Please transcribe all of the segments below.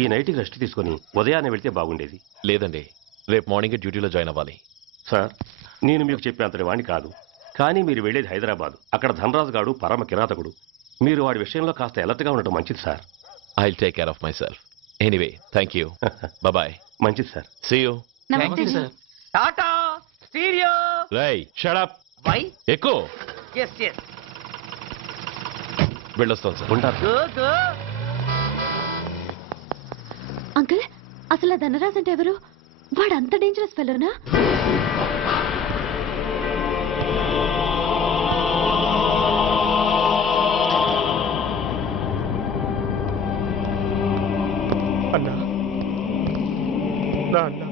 ఈ నైట్కి రెస్ట్ తీసుకొని ఉదయాన్నే వెళ్తే బాగుండేది. లేదండి, రేపు మార్నింగ్ డ్యూటీలో జాయిన్ అవ్వాలి. సార్, నేను మీకు చెప్పేంతటి వాణ్ణి కాదు, కానీ మీరు వెళ్ళేది హైదరాబాద్. అక్కడ ధనరాజు గాడు పరమ కిరాతకుడు. మీరు వాడి విషయంలో కాస్త ఎలర్ట్గా ఉండటం మంచిది sir. I will take care of myself. Anyway, thank you. Bye. మంచిది సార్. See you. నమస్తే సార్. Tata stereo. రేయ్, షట్ అప్. వై? ఎక్కువ. Yes yes. వెళ్ళొస్తాను సార్. ఉంటారు. Go go. అంకుల్, అసలు ఆ ధనరాజ్ అంటే ఎవరు? వాడు అంత డేంజరస్ ఫెలోనా? అన్నా, నా అన్నా,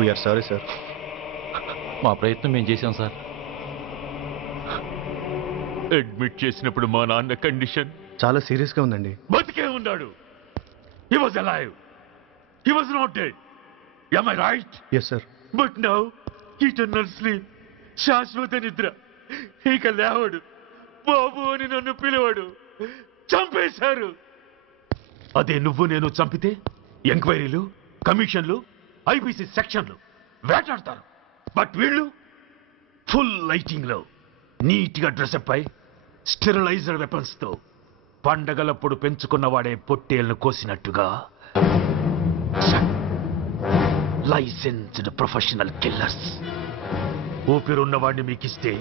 వీఆర్ సారీ సార్. మా ప్రయత్నం మేము చేశాం సార్. అడ్మిట్ చేసినప్పుడు మా నాన్న కండిషన్ చాలా సీరియస్గా ఉందండి. బతికే ఉన్నాడు. He was alive. He was not dead. Am I right? Yes sir. But now eternal sleep. శాశ్వత నిద్ర. ఇక లేవడు. బాబు అని నన్ను పిలవడు. చంపేశారు. అదే నువ్వు నేను చంపితే ఎంక్వైరీలు, కమిషన్లు, ఐపీసీ సెక్షన్లు వేటాడతారు. బట్ వీళ్ళు ఫుల్ లైటింగ్ లో నీట్ గా డ్రెస్అప్ అయి స్టెరిలైజర్ వెపన్స్ తో పండగలప్పుడు పెంచుకున్నవాడే పొట్టేళ్లను కోసినట్టుగా లైసెన్స్డ్ ప్రొఫెషనల్ కిల్లర్స్. ఊపిరున్నవాడిని మీకిస్తే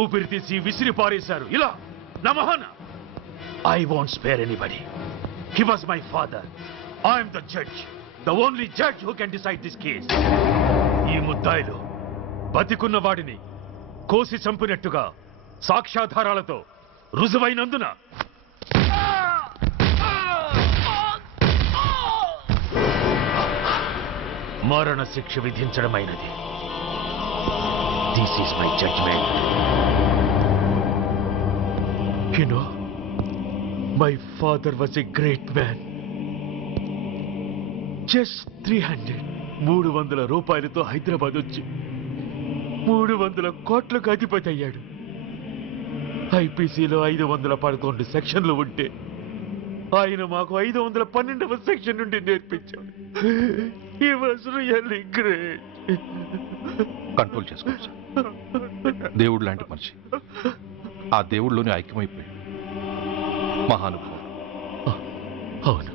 ఊపిరి తీసి విసిరి పారేశారు. ఇలా నమహన. I won't spare anybody. He was my father. I'm the judge. The only judge who can decide this case. ఈ ముద్దాయిలు బతికున్న వాడిని కోసి చంపినట్టుగా సాక్ష్యాధారాలతో రుజువైనందున మరణ శిక్ష విధించడమైనది. This is my judgment. You know, my father was a great man. Just 300 రూపాయలతో హైదరాబాద్ వచ్చి 300 కోట్లకు అధిపతి అయ్యాడు. ఐపీసీలో 511 సెక్షన్లు ఉంటే ఆయన మాకు 512వ సెక్షన్ నుండి నేర్పించాడు. He was really great. Control చేసుకోండి సార్. దేవుడు లాంటి మనిషి. ఆ దేవుడిలోనే ఐక్యమైపోయాడు. మహానుభావుడు. అవును,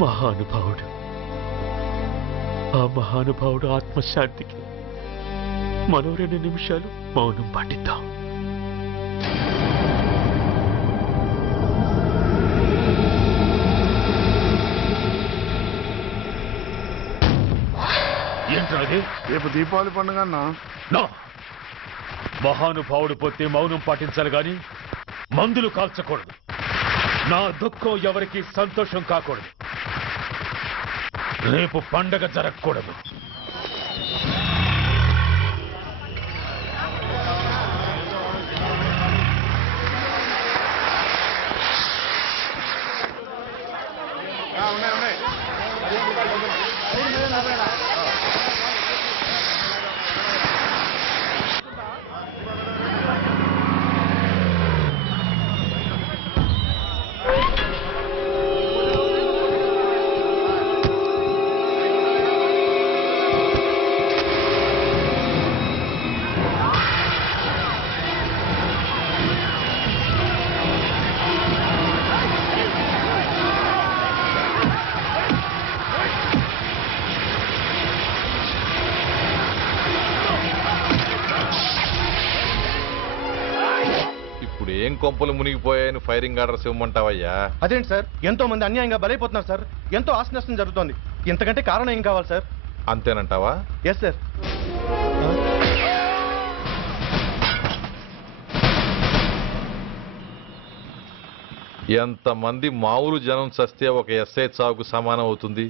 మహానుభావుడు. ఆ మహానుభావుడు ఆత్మశాంతికి మరో 2 నిమిషాలు మౌనం పాటిద్దాం. ఏంటది? రేపు దీపావళి పండుగ అన్నా. నో, మహానుభావుడు పోతే మౌనం పాటించాలి గాని మందులు కాల్చకూడదు. నా దుఃఖం ఎవరికి సంతోషం కాకూడదు. రేపు పండగ జరగకూడదు. కొంపలు మునిగిపోయాయని ఫైరింగ్ ఆర్డర్స్ ఇవ్వమంటావయ్యా? అదేంటి సార్, ఎంతో మంది అన్యాయంగా బలైపోతున్నారు సార్. ఎంతో ఆస్తి నష్టం జరుగుతోంది. ఇంతకంటే కారణం ఏం కావాలి సార్? అంతేనంటావా? Yes sir. ఎంతమంది మామూలు జనం చస్తే ఒక ఎస్ఐ చావుకు సమానం అవుతుంది.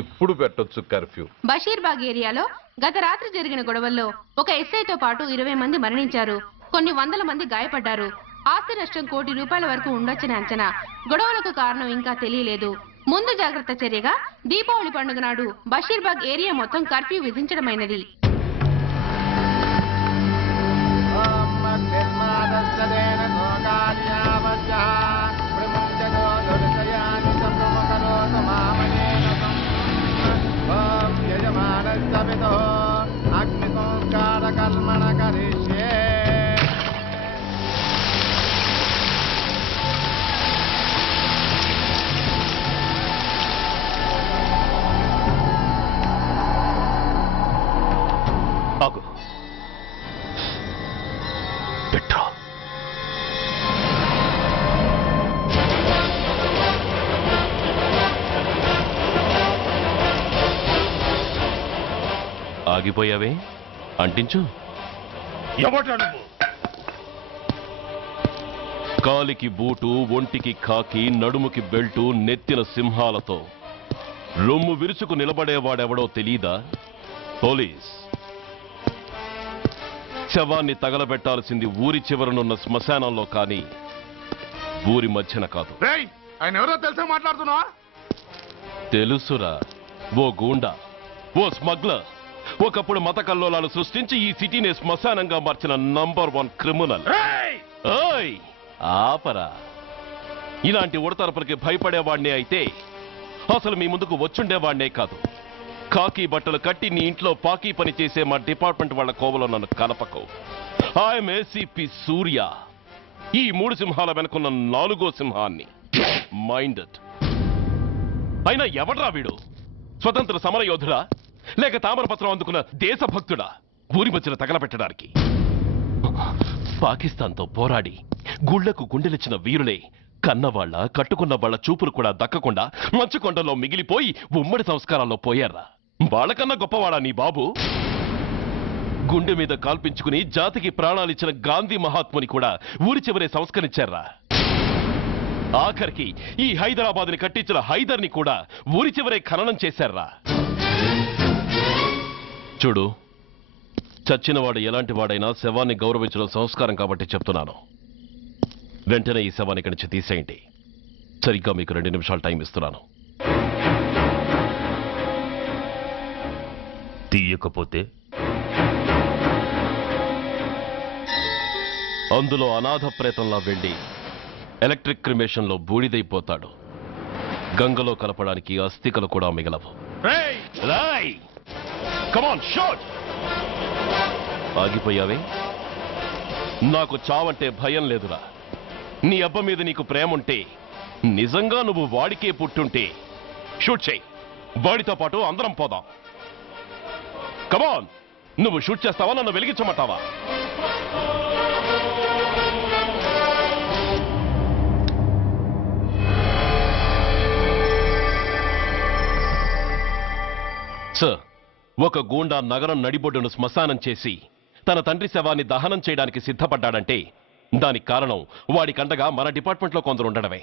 ఇప్పుడు పెట్టొచ్చు కర్ఫ్యూ. బషీర్బాగ్ ఏరియాలో గత రాత్రి జరిగిన గొడవల్లో ఒక ఎస్ఐతో పాటు 20 మంది మరణించారు. కొన్ని వందల మంది గాయపడ్డారు. ఆస్తి నష్టం ₹1 కోటి వరకు ఉండొచ్చని అంచనా. గొడవలకు కారణం ఇంకా తెలియలేదు. ముందు జాగ్రత్త చర్యగా దీపావళి పండుగ నాడు బషీర్బాగ్ ఏరియా మొత్తం కర్ఫ్యూ విధించడమైనది. ఆగు. పెట్రోల్. ఆగిపోయావే, అంటించు. కాలికి బూటు, ఒంటికి కాకి, నడుముకి బెల్టు, నెత్తిన సింహాలతో రొమ్ము విరుచుకు నిలబడేవాడెవడో తెలీదా? పోలీస్. శవాన్ని తగలబెట్టాల్సింది ఊరి చివరనున్న శ్మశానంలో కానీ ఊరి మధ్యన కాదు. ఆయన ఎవరో తెలుసా మాట్లాడుతున్నా? తెలుసురా, ఓ గూండా, ఓ స్మగ్లర్, ఒకప్పుడు మత కల్లోలాలు సృష్టించి ఈ సిటీని శ్మశానంగా మార్చిన నంబర్ 1 క్రిమినల్. ఓయ్ ఆపరా. ఇలాంటి ఉడతరపులకి భయపడేవాడినే అయితే అసలు మీ ముందుకు వచ్చుండేవాడినే కాదు. కాకి బట్టలు కట్టి నీ ఇంట్లో పాకీ పని చేసే మా డిపార్ట్మెంట్ వాళ్ళ కోవలో నన్ను కలపకు. ఐఎమ్ ఏసీపీ సూర్య. ఈ 3 సింహాల వెనుకున్న 4వ సింహాన్ని. మైండెడ్. అయినా ఎవడ్రా వీడు? స్వతంత్ర సమర యోధుడా లేక తామరపత్రం అందుకున్న దేశభక్తుడా ఊరి మధ్యన తగలబెట్టడానికి? పాకిస్తాన్తో పోరాడి గుళ్లకు గుండెలిచ్చిన వీరులే కన్నవాళ్ల కట్టుకున్న వాళ్ల చూపులు కూడా దక్కకుండా మంచుకొండలో మిగిలిపోయి ఉమ్మడి సంస్కారాల్లో పోయారా? వాళ్ళకన్నా గొప్పవాడా నీ బాబు? గుండె మీద కాల్పించుకుని జాతికి ప్రాణాలిచ్చిన గాంధీ మహాత్ముని కూడా ఊరి చివరే సంస్కరించారా? ఆఖరికి ఈ హైదరాబాద్ని కట్టించిన హైదర్ని కూడా ఊరి చివరే ఖననం చేశారా? చూడు, చచ్చినవాడు ఎలాంటి వాడైనా శవాన్ని గౌరవించడం సంస్కారం కాబట్టి చెప్తున్నాను. వెంటనే ఈ శవాన్ని ఇక్కడి నుంచి తీసేయండి. సరిగ్గా మీకు 2 నిమిషాలు టైం ఇస్తున్నాను. తీయకపోతే అందులో అనాథ ప్రేతంలా వెళ్లి ఎలక్ట్రిక్ క్రిమేషన్లో బూడిదైపోతాడు. గంగలో కలపడానికి అస్థికలు కూడా మిగలవు. ఆగిపోయావే? నాకు చావంటే భయం లేదురా. నీ అబ్బ మీద నీకు ప్రేముంటే, నిజంగా నువ్వు వాడికే పుట్టుంటే షూట్ చేయి. వాడితో పాటు అందరం పోదాం. కమాన్, నువ్వు షూట్ చేస్తావా, నన్ను వెలిగించమంటావా? సార్, ఒక గూండా నగరం నడిబొడ్డును శ్మశానం చేసి తన తండ్రి శవాన్ని దహనం చేయడానికి సిద్ధపడ్డాడంటే దానికి కారణం వాడికండగా మన డిపార్ట్మెంట్లో కొందరు ఉండడమే.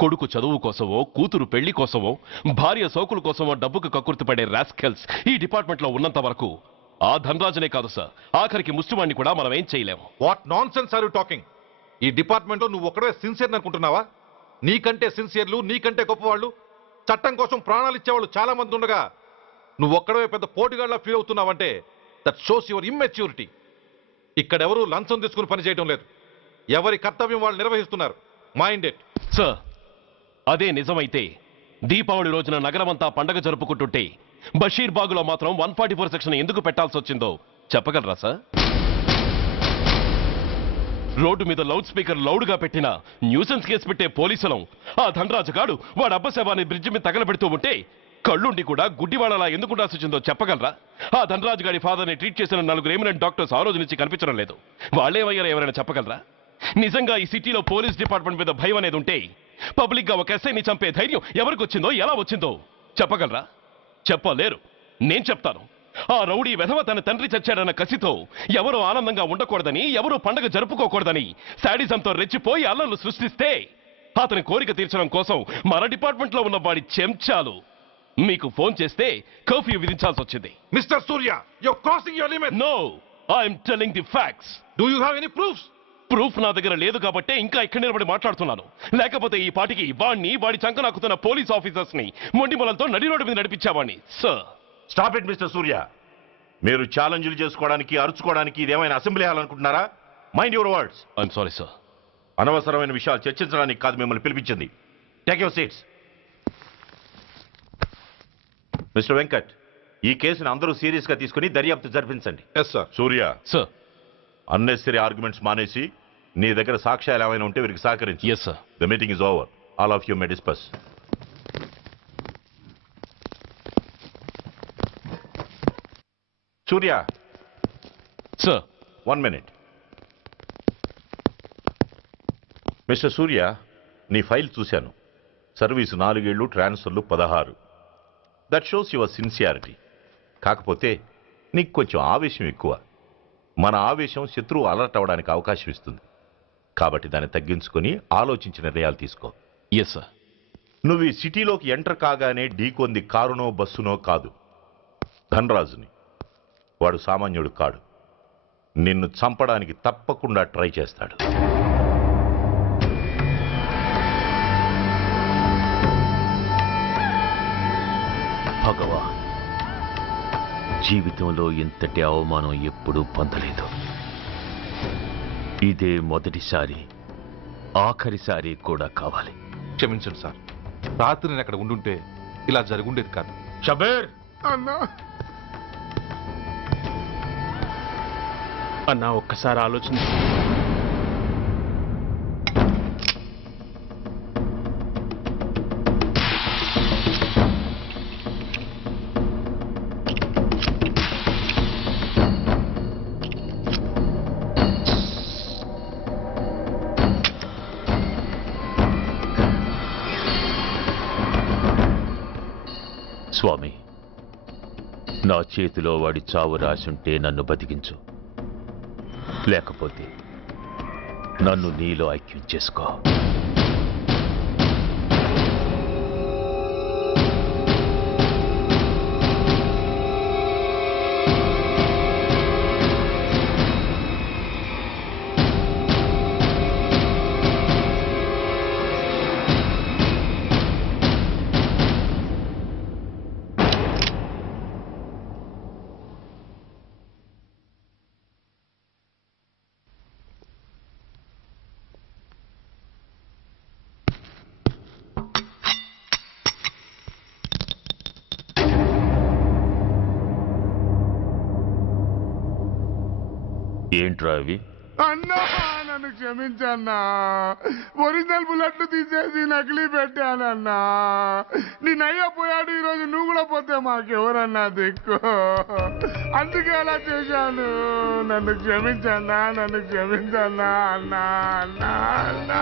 కొడుకు చదువు కోసమో, కూతురు పెళ్లి కోసమో, భార్య సోకుల కోసమో డబ్బుకు కక్కుర్తిపడే రాస్కెల్స్ ఈ డిపార్ట్మెంట్లో ఉన్నంత వరకు ఆ ధనరాజునే కాదు సార్, ఆఖరికి ముస్లిమాన్ని కూడా మనం ఏం చేయలేము. What nonsense are you talking? ఈ డిపార్ట్మెంట్లో నువ్వు ఒక్కడే సిన్సియర్ అనుకుంటున్నావా? నీకంటే సిన్సియర్లు, నీకంటే గొప్పవాళ్ళు, చట్టం కోసం ప్రాణాలు ఇచ్చేవాళ్ళు చాలా మంది ఉండగా నువ్వు ఒక్కడే పెద్ద పోటీగాళ్ళ ఫీల్ అవుతున్నావంటే దట్ షోస్ యువర్ ఇమ్మెచ్యూరిటీ. ఇక్కడెవరూ లంచం తీసుకుని పనిచేయడం లేదు. ఎవరి కర్తవ్యం వాళ్ళు నిర్వహిస్తున్నారు. Mind it. సార్, అదే నిజమైతే దీపావళి రోజున నగరమంతా పండగ జరుపుకుంటుంటే బషీర్బాగులో మాత్రం 144 సెక్షన్ ఎందుకు పెట్టాల్సి వచ్చిందో చెప్పగలరా సార్? రోడ్డు మీద లౌడ్ స్పీకర్ లౌడ్గా పెట్టిన న్యూసెన్స్ కేసు పెట్టే పోలీసులం ఆ ధనరాజు గాడు వాడు అబ్బ శవాన్ని బ్రిడ్జి మీద తగలబెడుతూ ఉంటే కళ్ళుండి కూడా గుడ్డివాడలా ఎందుకు ఉండాల్సి వచ్చిందో చెప్పగలరా? ఆ ధనరాజు గారి ఫాదర్ని ట్రీట్ చేసిన 4 ఎమినెంట్ డాక్టర్స్ ఆ రోజు నుంచి కనిపించడం లేదు. వాళ్ళేమయ్యారో ఎవరైనా చెప్పగలరా? నిజంగా ఈ సిటీలో పోలీస్ డిపార్ట్మెంట్ మీద భయం అనేది ఉంటే పబ్లిక్ గా ఒక ఎస్ఐని చంపే ధైర్యం ఎవరికి వచ్చిందో ఎలా వచ్చిందో చెప్పగలరా? చెప్పలేరు. నేను చెప్తాను. ఆ రౌడీ వెధవ తన తండ్రి చచ్చాడన్న కసితో ఎవరూ ఆనందంగా ఉండకూడదని, ఎవరూ పండగ జరుపుకోకూడదని శాడిజంతో రెచ్చిపోయి అల్లర్లు సృష్టిస్తే అతని కోరిక తీర్చడం కోసం మన డిపార్ట్మెంట్ లో ఉన్న వాడి చెంచాలు మీకు ఫోన్ చేస్తే కర్ఫ్యూ విధించాల్సి వచ్చింది. Mister Surya, you're crossing your limit. No, I'm telling the facts. Do you have any proofs? Proof నా దగ్గర లేదు కాబట్టే ఇంకా ఇక్కడ నిలబడి మాట్లాడుతున్నాను. లేకపోతే ఈ పాటికి వాడి చంకనాకుతున్న పోలీస్ ఆఫీసర్స్ ని మొండి మొలలతో నడి రోడ్డు మీద నడిపించావాణ్ణి. Sir, stop it mister Surya. మీరు ఛాలెంజ్లు చేసుకోవడానికి, అరుచుకోవడానికి ఇదేమైనా అసెంబ్లీ హాల్ అనుకుంటున్నారా? Mind your words. I'm sorry sir. అనవసరమైన విషయాలు చర్చించడానికి కాదు మిమ్మల్ని పిలిపించింది. Take your seats. Mister Venkat, ఈ కేసును అందరూ సీరియస్ గా తీసుకుని దర్యాప్తు జరిపించండి. Yes sir. Surya, sir. Unnecessary arguments మానేసి నీ దగ్గర సాక్ష్యాలు ఏమైనా ఉంటే వీరికి సహకరించి. Yes sir. The meeting is over. All of you may discuss. Surya, sir. 1 minute. Mister సూర్య, నీ ఫైల్ చూశాను. సర్వీసు 4 ఏళ్ళు, ట్రాన్స్ఫర్లు 16. That shows your sincerity. కాకపోతే నీకు కొంచెం ఆవేశం ఎక్కువ. మన ఆవేశం శత్రువు అలర్ట్ అవ్వడానికి అవకాశం ఇస్తుంది. కాబట్టి దాన్ని తగ్గించుకొని ఆలోచించి నిర్ణయాలు తీసుకో. Yes sir. నువ్వు ఈ సిటీలోకి ఎంటర్ కాగానే ఢీకొంది కారునో బస్సునో కాదు, ధనరాజుని. వాడు సామాన్యుడు కాడు. నిన్ను చంపడానికి తప్పకుండా ట్రై చేస్తాడు. భగవాన్, జీవితంలో ఇంతటి అవమానం ఎప్పుడూ పొందలేదు. ఇదే మొదటిసారి, ఆఖరిసారి కూడా కావాలి. క్షమించండి సార్. రాత్రి నేను అక్కడ ఉండుంటే ఇలా జరుగుండేది కాదు. షబీర్, అన్నా అన్నా ఒక్కసారి ఆలోచన. స్వామి, నా చేతిలో వాడి చావు రాసుంటే నన్ను బతికించు, లేకపోతే నన్ను నీలో ఐక్యం చేసుకో. ఏంట్రా అవి? అన్నా నన్ను క్షమించన్నా. ఒరిజినల్ బుల్లెట్లు తీసేసి నకిలీ పెట్టానన్నా. నేనయ్యా పోయాడు, ఈరోజు నువ్వు కూడా పోతే మాకెవరన్నా దిక్కు. అందుకే అలా చేశాను. నన్ను క్షమించన్నా, నన్ను క్షమించన్నా అన్నా. అన్నా అన్నా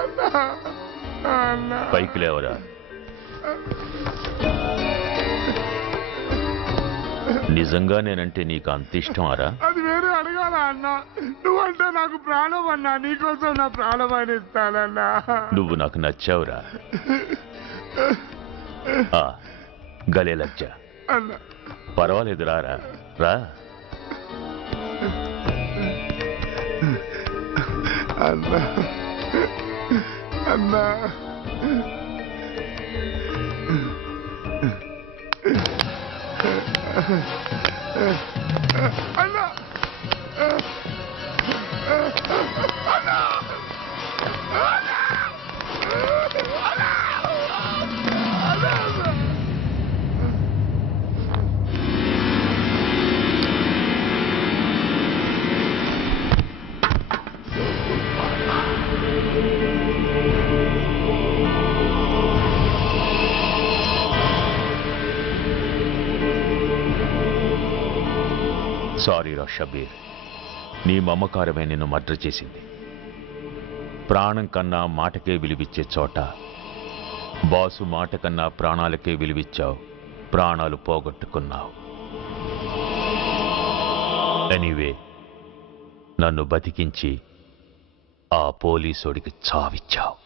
అన్నా అన్నా. పైకి లేవరా. నిజంగా నేనంటే నీకు అంత ఇష్టం అరా? అది వేరే అడగాల అన్నా. నువ్వంటే నాకు ప్రాణం అన్నా. నీకోసం నా ప్రాణమైన ఇస్తానన్నా. నువ్వు నాకు నచ్చావురా. గలే లజ్జ. అన్నా పర్వాలేదు, రారా రా. అన్నా అన్నా అన్నా అన్నా సారీ రా షబీర్, నీ మమకారమే నిన్ను మర్డర్ చేసింది. ప్రాణం కన్నా మాటకే విలువిచ్చే చోట బాసు మాట కన్నా ప్రాణాలకే విలువిచ్చావు. ప్రాణాలు పోగొట్టుకున్నావు. ఎనీవే, నన్ను బతికించి ఆ పోలీసోడికి చావిచ్చావు.